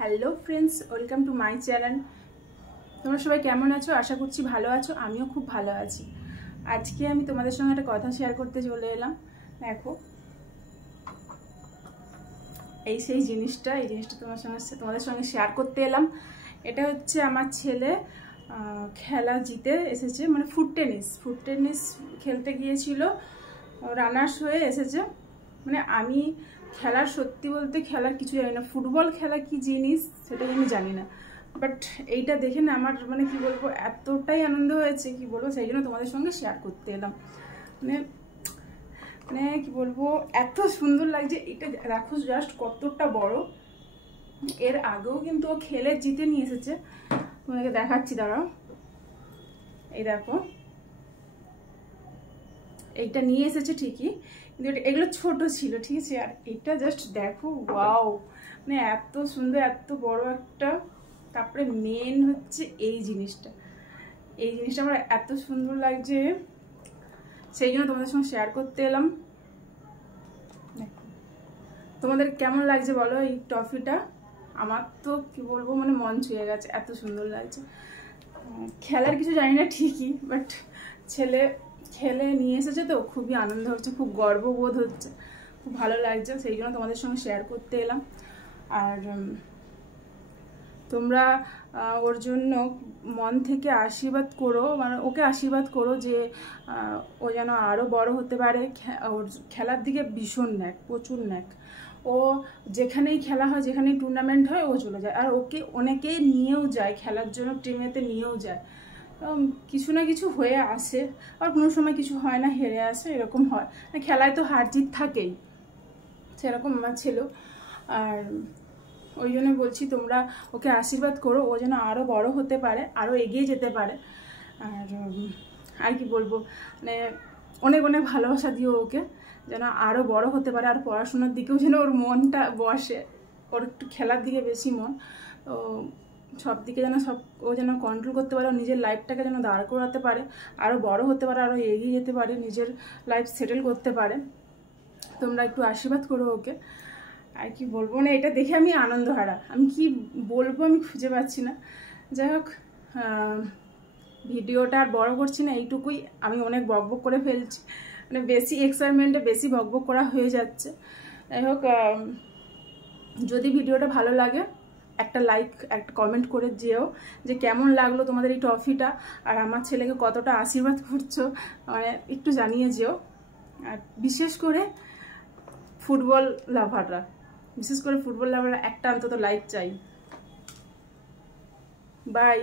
Hello friends, welcome to my channel. তোমরা সবাই কেমন আছো? আশা করছি ভালো আছো। আমিও খুব ভালো আছি। আজকে আমি তোমাদের সঙ্গে একটা কথা শেয়ার করতে চলে এলাম। দেখো, এই জিনিসটা তোমাদের সঙ্গে শেয়ার করতে এলাম। এটা হচ্ছে আমার ছেলে খেলা জিতে এসেছে, মানে ফুট টেনিস খেলতে গিয়েছিল, রানার্স হয়ে এসেছে। মানে আমি সত্যি বলতে খেলার কিছু জানি না, ফুটবল খেলা কি জিনিস সেটা আমি জানি না, বাট এইটা দেখে না আমার মানে কি বলবো, এতটাই আনন্দ হয়েছে কি বলবো, সেই জন্য তোমাদের সঙ্গে শেয়ার করতে এলাম। মানে মানে কি বলবো, এত সুন্দর লাগছে। এটা দেখো জাস্ট কতটা বড়। এর আগেও কিন্তু ও খেলে জিতে নিয়ে এসেছে, তোমাকে দেখাচ্ছি, দাঁড়াও। এই দেখো, এইটা নিয়ে এসেছে ঠিকই, কিন্তু এগুলো ছোট ছিল, ঠিক আছে। আর এটা জাস্ট দেখো, ওয়াও, মানে এত সুন্দর, এত বড় একটা। তারপরে মেন হচ্ছে এই জিনিসটা আমার এত সুন্দর লাগছে, সেই জন্য তোমাদের সঙ্গে শেয়ার করতে এলাম। তোমাদের কেমন লাগছে বলো এই ট্রফিটা? আমার তো কি বলবো, মানে মন ছুঁয়ে গেছে, এত সুন্দর লাগছে। খেলার কিছু জানি না ঠিকই, বাট ছেলে খেলে নিয়ে এসেছে তো খুবই আনন্দ হচ্ছে, খুব গর্ববোধ হচ্ছে, খুব ভালো লাগছে, সেই জন্য তোমাদের সঙ্গে শেয়ার করতে এলাম। আর তোমরা ওর জন্য মন থেকে আশীর্বাদ করো, মানে ওকে আশীর্বাদ করো যে ও যেন আরও বড় হতে পারে। ওর খেলার দিকে ভীষণ ন্যাক, প্রচুর ন্যাক। ও যেখানেই খেলা হয়, যেখানেই টুর্নামেন্ট হয় ও চলে যায়। আর ওকে অনেকেই নিয়েও যায় খেলার জন্য, টিমেতে নিয়েও যায়। কিছু না কিছু হয়ে আসে, আর কোনো সময় কিছু হয় না, হেরে আসে, এরকম হয়। খেলায় তো হার জিত থাকেই, সেরকম আমার ছিল। আর ওই জন্য বলছি, তোমরা ওকে আশীর্বাদ করো, ও যেন আরও বড় হতে পারে, আরও এগিয়ে যেতে পারে। আর কি বলবো, মানে অনেক অনেক ভালোবাসা দিও ওকে, যেন আরও বড় হতে পারে। আর পড়াশোনার দিকেও যেন ওর মনটা বসে, ওর একটু খেলার দিকে বেশি মন, তো সব দিকে যেন ও যেন কন্ট্রোল করতে পারে, নিজের লাইফটাকে যেন দাঁড় করাতে পারে, আরও বড় হতে পারে, আরও এগিয়ে যেতে পারে, নিজের লাইফ সেটেল করতে পারে। তোমরা একটু আশীর্বাদ করো ওকে। আর কি বলবো, না এটা দেখে আমি আনন্দ হারা, আমি কি বলবো আমি খুঁজে পাচ্ছি না। যাই হোক, ভিডিওটা আর বড় করছি না, এইটুকুই। আমি অনেক বকবক করে ফেলছি, মানে বেশি এক্সাইটমেন্টে বেশি বকবক করা হয়ে যাচ্ছে। যাই হোক, যদি ভিডিওটা ভালো লাগে একটা লাইক, একটা কমেন্ট করে যেও যে কেমন লাগলো তোমাদের এই ট্রফিটা, আর আমার ছেলেকে কতটা আশীর্বাদ করছো, মানে একটু জানিয়ে যেও। আর বিশেষ করে ফুটবল লাভাররা একটা অন্তত লাইক চাই। বাই।